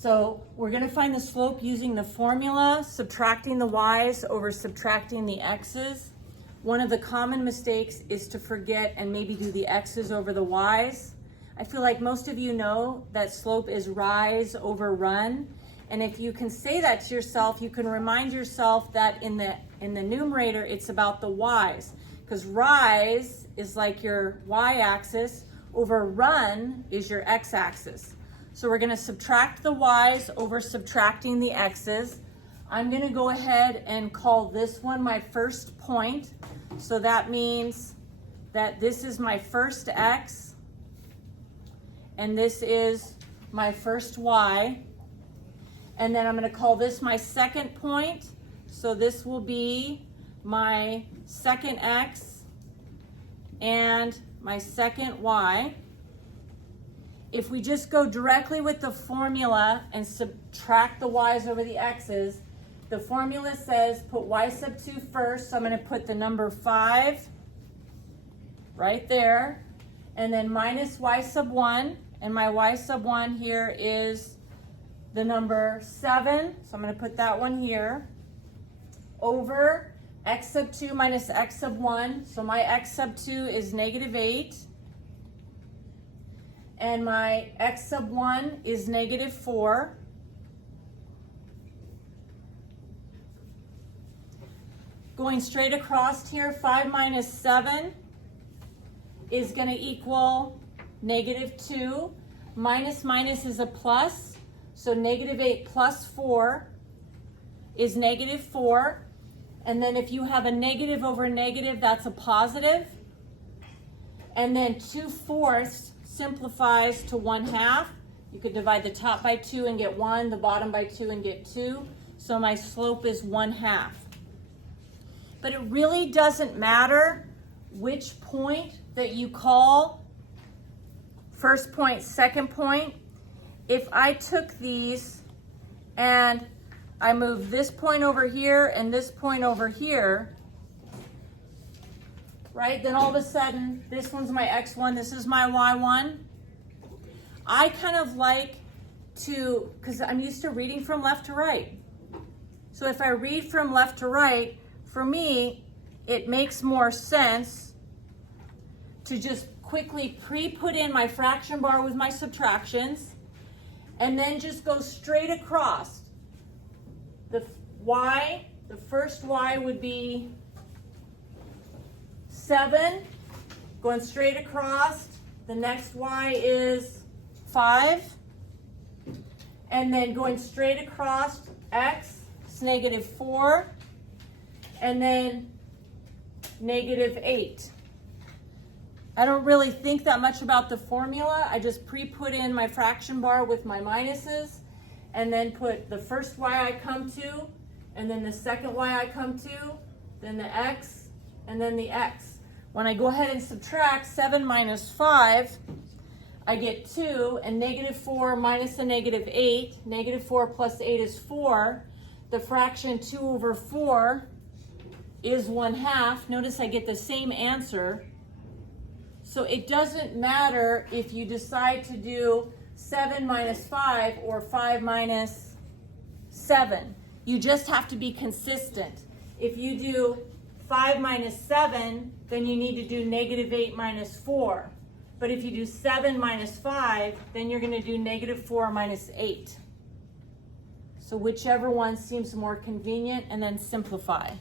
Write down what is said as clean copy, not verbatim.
So we're gonna find the slope using the formula, subtracting the y's over subtracting the x's. One of the common mistakes is to forget and maybe do the x's over the y's. I feel like most of you know that slope is rise over run. And if you can say that to yourself, you can remind yourself that in the numerator, it's about the y's. Because rise is like your y-axis, over run is your x-axis. So we're gonna subtract the y's over subtracting the x's. I'm gonna go ahead and call this one my first point. So that means that this is my first x, and this is my first y. And then I'm gonna call this my second point. So this will be my second x and my second y. If we just go directly with the formula and subtract the y's over the x's, the formula says put y sub 2 first, so I'm going to put the number 5 right there, and then minus y sub 1, and my y sub 1 here is the number 7, so I'm going to put that one here, over x sub 2 minus x sub 1, so my x sub 2 is negative 8, and my x sub 1 is negative 4. Going straight across here, 5 minus 7 is going to equal negative 2. Minus minus is a plus, so negative 8 plus 4 is negative 4. And then if you have a negative over negative, that's a positive. And then 2/4 simplifies to 1/2. You could divide the top by 2 and get 1, the bottom by 2 and get 2. So my slope is 1/2. But it really doesn't matter which point that you call first point, second point. If I took these and I move this point over here and this point over here, right? Then all of a sudden, this one's my x1, this is my y1. I kind of like to, because I'm used to reading from left to right. So if I read from left to right, for me, it makes more sense to just quickly pre-put in my fraction bar with my subtractions and then just go straight across. The y, the first y would be 7, going straight across. The next y is 5. And then going straight across, x is negative 4. And then negative 8. I don't really think that much about the formula. I just pre-put in my fraction bar with my minuses and then put the first y I come to, and then the second y I come to, then the x, and then the x. When I go ahead and subtract 7 minus 5, I get 2, and negative 4 minus a negative 8. Negative 4 plus 8 is 4. The fraction 2 over 4 is 1/2. Notice I get the same answer. So it doesn't matter if you decide to do 7 minus 5 or 5 minus 7. You just have to be consistent. If you do 5 minus 7, then you need to do negative 8 minus 4. But if you do 7 minus 5, then you're going to do negative 4 minus 8. So whichever one seems more convenient, and then simplify.